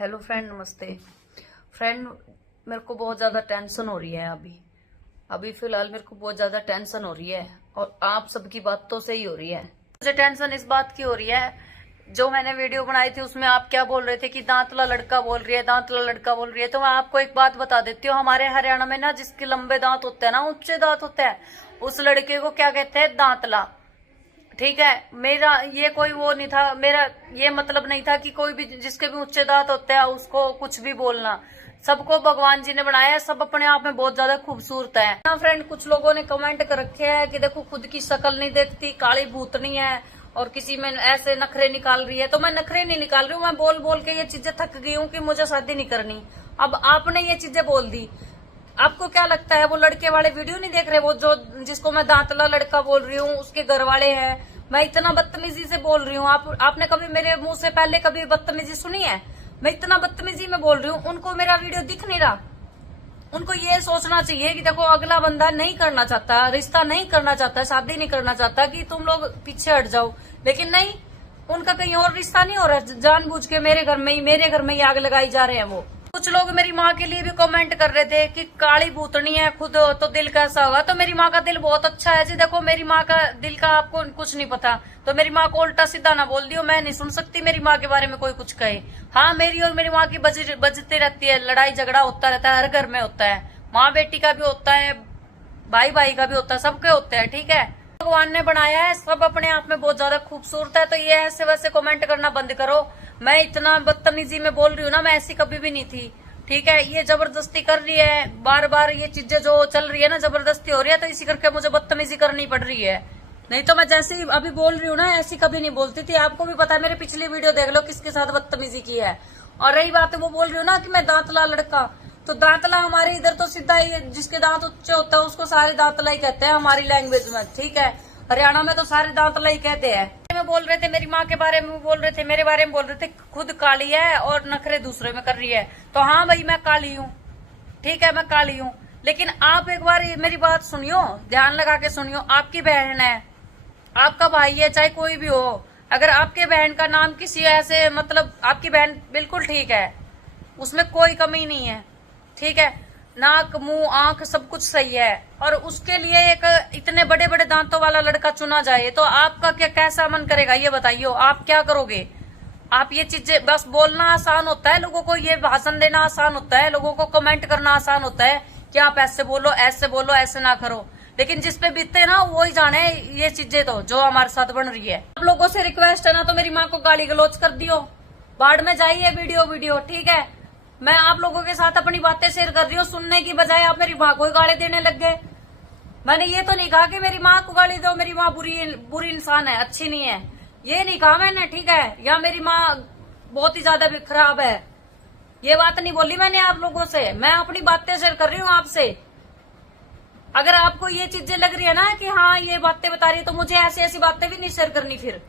Hello friend, नमस्ते friend. मेरे को बहुत ज्यादा टेंशन हो रही है अभी फिलहाल मेरे को बहुत ज्यादा टेंशन हो रही है और आप सबकी बातों से ही हो रही है। मुझे टेंशन इस बात की हो रही है, जो मैंने वीडियो बनाई थी उसमें आप क्या बोल रहे थे कि दांतला लड़का बोल रही है, दांतला लड़का बोल रही है। तो मैं आपको एक बात बता देती हूँ, हमारे हरियाणा में ना जिसके लंबे दांत होते हैं ना, ऊंचे दांत होते हैं, उस लड़के को क्या कहते हैं, दांतला। ठीक है, मेरा ये कोई वो नहीं था, मेरा ये मतलब नहीं था कि कोई भी जिसके भी ऊंचे दांत होते हैं उसको कुछ भी बोलना। सबको भगवान जी ने बनाया है, सब अपने आप में बहुत ज्यादा खूबसूरत है ना फ्रेंड। कुछ लोगों ने कमेंट कर रखे हैं कि देखो खुद की शक्ल नहीं देखती, काली भूतनी है और किसी में ऐसे नखरे निकाल रही है। तो मैं नखरे नहीं निकाल रही हूँ, मैं बोल बोल के ये चीजें थक गई हूँ कि मुझे शादी नहीं करनी। अब आपने ये चीजें बोल दी, आपको क्या लगता है वो लड़के वाले वीडियो नहीं देख रहे? वो जो जिसको मैं दांतला लड़का बोल रही हूँ उसके घर वाले हैं, मैं इतना बदतमीजी से बोल रही हूँ। आपने कभी मेरे मुंह से पहले कभी बदतमीजी सुनी है? मैं इतना बदतमीजी में बोल रही हूँ, उनको मेरा वीडियो दिख नहीं रहा। उनको ये सोचना चाहिए कि देखो अगला बंदा नहीं करना चाहता, रिश्ता नहीं करना चाहता, शादी नहीं करना चाहता, कि तुम लोग पीछे हट जाओ। लेकिन नहीं, उनका कहीं और रिश्ता नहीं हो रहा, जानबूझ के मेरे घर में ही आग लगाई जा रहे हैं वो। कुछ लोग मेरी माँ के लिए भी कमेंट कर रहे थे कि काली भूतनी है खुद तो दिल कैसा होगा। तो मेरी माँ का दिल बहुत अच्छा है जी। देखो मेरी माँ का दिल का आपको कुछ नहीं पता, तो मेरी माँ को उल्टा सीधा ना बोल दियो। मैं नहीं सुन सकती मेरी माँ के बारे में कोई कुछ कहे। हाँ, मेरी और मेरी माँ की बजती रहती है, लड़ाई झगड़ा होता रहता है, हर घर में होता है। माँ बेटी का भी होता है, भाई भाई का भी होता है, सबके होते हैं। ठीक है, भगवान ने बनाया है, सब अपने आप में बहुत ज्यादा खूबसूरत है। तो ये ऐसे वैसे कमेंट करना बंद करो। मैं इतना बदतमीजी में बोल रही हूँ ना, मैं ऐसी कभी भी नहीं थी। ठीक है, ये जबरदस्ती कर रही है, बार बार ये चीजें जो चल रही है ना, जबरदस्ती हो रही है, तो इसी करके मुझे बदतमीजी करनी पड़ रही है। नहीं तो मैं जैसे ही अभी बोल रही हूँ ना, ऐसी कभी नहीं बोलती थी। आपको भी पता है, मेरे पिछली वीडियो देख लो किसके साथ बदतमीजी की है। और रही बात वो बोल रही हूँ ना कि मैं दांतला लड़का, तो दांतला हमारे इधर तो सीधा ही जिसके दांत ऊंचे होता है उसको सारे दांतला ही कहते हैं हमारी लैंग्वेज में। ठीक है, हरियाणा में तो सारे दांतला ही कहते हैं। में बोल रहे थे मेरी माँ के बारे में बोल रहे थे, मेरे बारे में बोल रहे थे खुद काली है और नखरे दूसरे में कर रही है। तो हाँ भाई, मैं काली हूँ। ठीक है, मैं काली हूँ, लेकिन आप एक बार मेरी बात सुनियो, ध्यान लगा के सुनियो। आपकी बहन है, आपका भाई है, चाहे कोई भी हो, अगर आपके बहन का नाम किसी ऐसे, मतलब आपकी बहन बिल्कुल ठीक है, उसमें कोई कमी नहीं है। ठीक है, नाक मुंह आंख सब कुछ सही है, और उसके लिए एक इतने बड़े बड़े दांतों वाला लड़का चुना जाए, तो आपका क्या कैसा मन करेगा ये बताइए? आप क्या करोगे? आप ये चीजें बस बोलना आसान होता है, लोगों को ये भाषण देना आसान होता है, लोगों को कमेंट करना आसान होता है कि आप ऐसे बोलो, ऐसे ना करो। लेकिन जिसपे बीतते ना वो ही जाने ये चीजें तो जो हमारे साथ बन रही है। आप लोगों से रिक्वेस्ट है ना, तो मेरी माँ को गाली गलौज कर दियो, बाढ़ में जाइए वीडियो। ठीक है, मैं आप लोगों के साथ अपनी बातें शेयर कर रही हूँ, सुनने की बजाय आप मेरी माँ को ही गाली देने लग गए। मैंने ये तो नहीं कहा कि मेरी माँ को गाली दो, मेरी माँ बुरी इंसान है, अच्छी नहीं है, ये नहीं कहा मैंने। ठीक है, या मेरी माँ बहुत ही ज्यादा भी खराब है, ये बात नहीं बोली मैंने आप लोगों से। मैं अपनी बातें शेयर कर रही हूँ आपसे। अगर आपको ये चीजें लग रही है ना कि हाँ ये बातें बता रही है, तो मुझे ऐसी ऐसी बातें भी नहीं शेयर करनी फिर,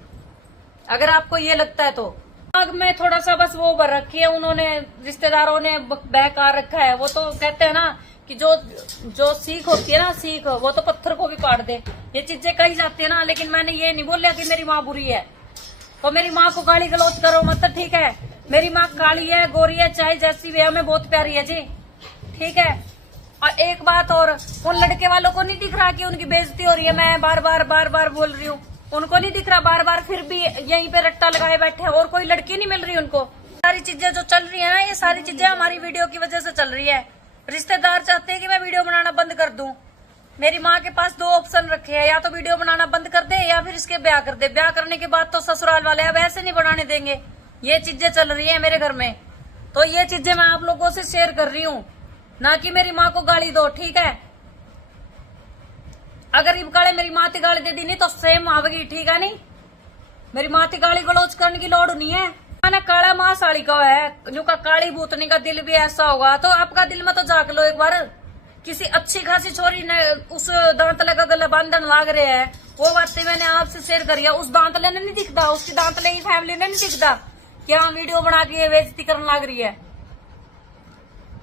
अगर आपको ये लगता है तो। दिमाग में थोड़ा सा बस वो भर रखी है उन्होंने, रिश्तेदारों ने बहका रखा है। वो तो कहते हैं ना कि जो सीख होती है ना, सीख वो तो पत्थर को भी काट दे, ये चीजें कही जाती है ना। लेकिन मैंने ये नहीं बोला कि मेरी माँ बुरी है, तो मेरी माँ को गाली गलौज करो मत। ठीक है, मेरी माँ काली है, गोरी है, चाहे जैसी भी है, हमें बहुत प्यारी है जी। ठीक है, और एक बात और, उन लड़के वालों को नहीं दिख रहा कि उनकी बेइज्जती हो रही है? मैं बार बार बोल रही हूँ, उनको नहीं दिख रहा बार बार, फिर भी यहीं पे रट्टा लगाए बैठे हैं, और कोई लड़की नहीं मिल रही उनको। सारी चीजें जो चल रही है ना, ये सारी चीजें हमारी वीडियो की वजह से चल रही है। रिश्तेदार चाहते हैं कि मैं वीडियो बनाना बंद कर दूं। मेरी माँ के पास दो ऑप्शन रखे हैं, या तो वीडियो बनाना बंद कर दे या फिर इसके ब्याह कर दे। ब्याह करने के बाद तो ससुराल वाले अब ऐसे नहीं बनाने देंगे। ये चीजें चल रही है मेरे घर में, तो ये चीजें मैं आप लोगों से शेयर कर रही हूँ, ना कि मेरी माँ को गाली दो। ठीक है, अगर इबकाले मेरी माँ गाली दे दी नहीं तो सेम आवेगी। ठीक है, नहीं मेरी माँ गाली गलौज करने की लोड़ नहीं है ना। काला माँ साड़ी का है, जो का काली भूतनी का दिल भी ऐसा होगा, तो आपका दिल में तो झांक लो एक बार। किसी अच्छी खासी छोरी ने उस दांतले का गला बांधन लाग रहे हैं, वो बातें मैंने आपसे शेयर करी है। उस दांतले ने नहीं दिखता, उसकी दांतले की फैमिली ने नहीं दिखता कि हाँ वीडियो बना के बेइज्जती करने लाग रही है।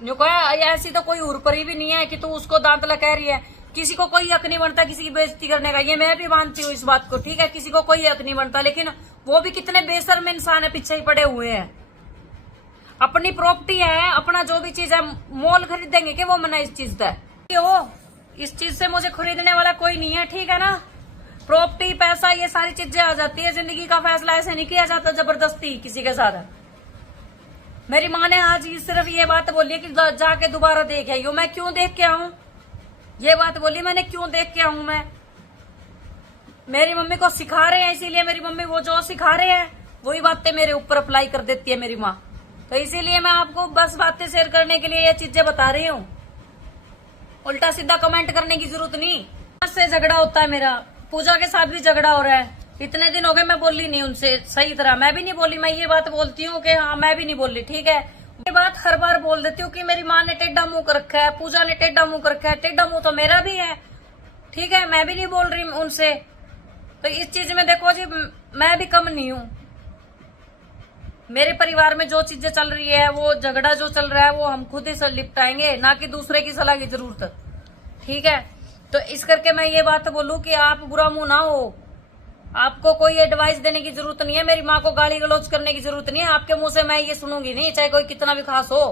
जो कहा ऐसी तो कोई उर्परी भी नहीं है कि तू उसको दांतला कह रही है। किसी को कोई हक नहीं बनता किसी की बेइज्जती करने का, ये मैं भी मानती हूँ इस बात को। ठीक है, किसी को कोई हक नहीं बनता, लेकिन वो भी कितने बेशर्म इंसान है, पीछे ही पड़े हुए हैं अपने अपनी प्रॉपर्टी है, अपना जो भी चीज है मोल खरीदेंगे कि वो मना इस चीज का हो, इस चीज से मुझे खरीदने वाला कोई नहीं है, ठीक है ना। प्रॉपर्टी, पैसा, ये सारी चीजें आ जाती है। जिंदगी का फैसला ऐसे नहीं किया जाता जबरदस्ती किसी के साथ। मेरी माँ ने आज सिर्फ ये बात बोली है कि जाके दोबारा देख आइयो। मैं क्यों देख के आऊं, ये बात बोली मैंने, क्यों देख के आऊं मैं। मेरी मम्मी को सिखा रहे हैं, इसीलिए मेरी मम्मी वो जो सिखा रहे हैं वही बातें मेरे ऊपर अप्लाई कर देती है मेरी माँ। तो इसीलिए मैं आपको बस बातें शेयर करने के लिए ये चीजें बता रही हूँ। उल्टा सीधा कमेंट करने की जरूरत नहीं। से झगड़ा होता है मेरा, पूजा के साथ भी झगड़ा हो रहा है। इतने दिन हो गए मैं बोली नहीं उनसे सही तरह, मैं भी नहीं बोली। मैं ये बात बोलती हूँ कि हाँ मैं भी नहीं बोली, ठीक है। ये बात हर बार बोल देती हूँ कि मेरी माँ ने टेढ़ा मुंह कर रखा है, पूजा ने टेढ़ा मुंह कर रखा है। टेढ़ा मुंह तो मेरा भी है, ठीक है, मैं भी नहीं बोल रही उनसे। तो इस चीज में देखो जी, मैं भी कम नहीं हूँ। मेरे परिवार में जो चीजें चल रही है, वो झगड़ा जो चल रहा है, वो हम खुद ही से निपटाएंगे, ना कि दूसरे की सलाह की जरूरत, ठीक है। तो इस करके मैं ये बात बोलूं कि आप बुरा मुंह ना हो। आपको कोई एडवाइस देने की जरूरत नहीं है, मेरी माँ को गाली गलौज करने की जरूरत नहीं है। आपके मुंह से मैं ये सुनूंगी नहीं, चाहे कोई कितना भी खास हो।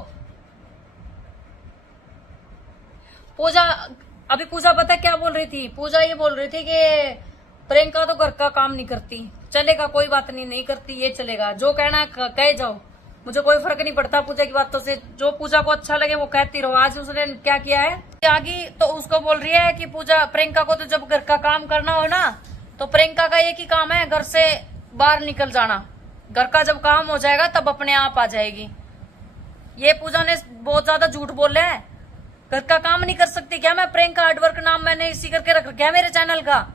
पूजा, अभी पूजा पता क्या बोल रही थी, पूजा ये बोल रही थी कि प्रियंका तो घर का काम नहीं करती। चलेगा, कोई बात नहीं, नहीं करती ये चलेगा, जो कहना है कह जाओ, मुझे कोई फर्क नहीं पड़ता पूजा की बातों से। जो पूजा को अच्छा लगे वो कहती रहो। आज उसने क्या किया है, आगे तो उसको बोल रही है कि पूजा, प्रियंका को तो जब घर का काम करना हो ना, तो प्रियंका का एक ही काम है, घर से बाहर निकल जाना। घर का जब काम हो जाएगा तब अपने आप आ जाएगी। ये पूजा ने बहुत ज्यादा झूठ बोले है। घर का काम नहीं कर सकती क्या मैं? प्रियंका हार्डवर्क नाम मैंने इसी करके रख रखा है मेरे चैनल का।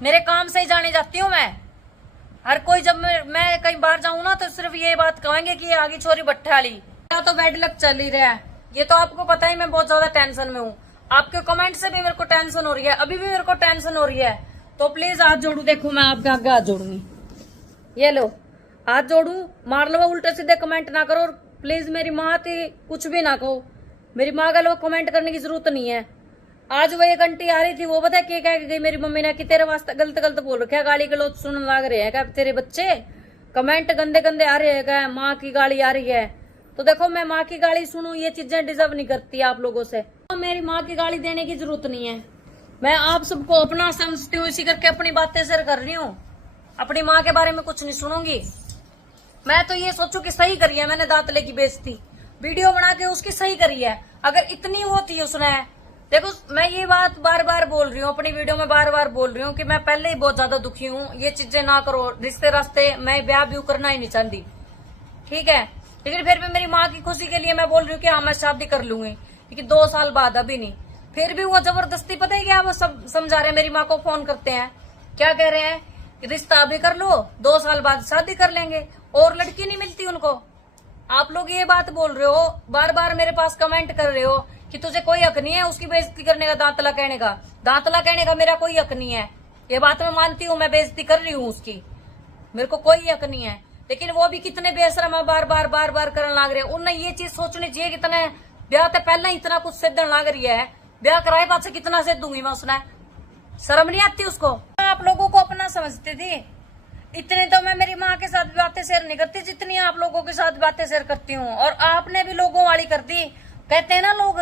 मेरे काम से ही जानी जाती हूँ मैं। हर कोई जब मैं कहीं बाहर जाऊं ना तो सिर्फ ये बात कहेंगे कि आगे छोरी भट्टे वाली। क्या तो बैड लक चल ही रहा है, ये तो आपको पता ही। मैं बहुत ज्यादा टेंशन में हूँ। आपके कमेंट से भी मेरे को टेंशन हो रही है, अभी भी मेरे को टेंशन हो रही है। तो प्लीज हाथ जोड़ू, देखो मैं आपके आगे हाथ जोड़ूंगी, ये लो हाथ जोड़ू, मार लो। उल्टे सीधे कमेंट ना करो, और प्लीज मेरी माँ थी कुछ भी ना कहो। मेरी माँ का लोग कमेंट करने की जरूरत नहीं है। आज वो एक आंटी आ रही थी, वो पता क्या कह गई मेरी मम्मी ने कि तेरे वास्ते गलत गलत बोल रखा है, गाली गलौज सुनने लग रहे हैं क्या तेरे बच्चे, कमेंट गंदे गंदे आ रहे हैं क्या, माँ की गाली आ रही है। तो देखो मैं माँ की गाली सुनूं, ये चीजें डिजर्व नहीं करती आप लोगों से। तो मेरी माँ की गाली देने की जरूरत नहीं है। मैं आप सबको अपना समझती हूँ, इसी करके अपनी बातें शेयर कर रही हूँ। अपनी माँ के बारे में कुछ नहीं सुनूंगी। मैं तो ये सोचू कि सही करी है मैंने दांतले की बेइज्जती, वीडियो बना के उसकी सही करी है। अगर इतनी होती उसने, देखो मैं ये बात बार बार बोल रही हूँ, अपनी वीडियो में बार बार बोल रही हूँ कि मैं पहले ही बहुत ज्यादा दुखी हूँ। ये चीजें ना करो, रिश्ते रास्ते मैं ब्याह भी करना ही नहीं चाहती, ठीक है। लेकिन फिर भी मेरी माँ की खुशी के लिए मैं बोल रही हूँ कि हाँ मैं शादी कर लूंगी, क्योंकि 2 साल बाद, अभी नहीं। फिर भी वो जबरदस्ती, पता है क्या वो सब समझा रहे हैं। मेरी माँ को फोन करते हैं, क्या कह रहे हैं, रिश्ता अभी कर लो, 2 साल बाद शादी कर लेंगे, और लड़की नहीं मिलती उनको। आप लोग ये बात बोल रहे हो, बार बार मेरे पास कमेंट कर रहे हो कि तुझे कोई हक नहीं है उसकी बेइज्जती करने का, दांतला कहने का। दांतला कहने का मेरा कोई हक नहीं है, ये बात मैं मानती हूँ। मैं बेइज्जती कर रही हूँ उसकी, मेरे को कोई हक नहीं है। लेकिन वो भी कितने बेशरम बार बार करने लग रहे हैं। उन्हें ये चीज सोचनी चाहिए, कितने ब्याह तो पहले इतना कुछ सिद्धन लग रही है, ब्याह कराए बाद से कितना सिद्ध दूंगी मैं। उसने शर्म नहीं आती उसको? आप लोगों को अपना समझती थी, इतनी तो मैं मेरी माँ के साथ बातें शेयर नहीं करती जितनी आप लोगों के साथ बातें शेयर करती हूँ। और आपने भी लोगों वाली कर दी। कहते हैं ना लोग,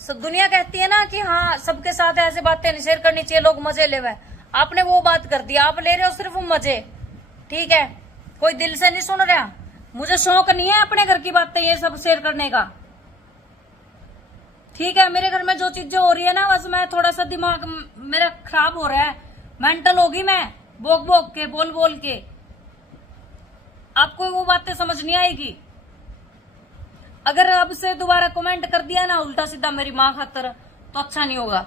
सब दुनिया कहती है ना कि हाँ सबके साथ ऐसे बातें नहीं शेयर करनी चाहिए, लोग मजे ले हुए। आपने वो बात कर दी, आप ले रहे हो सिर्फ मजे, ठीक है, कोई दिल से नहीं सुन रहा। मुझे शौक नहीं है अपने घर की बातें ये सब शेयर करने का, ठीक है। मेरे घर में जो चीजें हो रही है ना, बस मैं थोड़ा सा दिमाग मेरा खराब हो रहा है, मेंटल होगी मैं, बोक के बोल बोल के। आपको वो बातें समझ नहीं आएगी। अगर अब से दोबारा कमेंट कर दिया ना उल्टा सीधा मेरी माँ खातर, तो अच्छा नहीं होगा।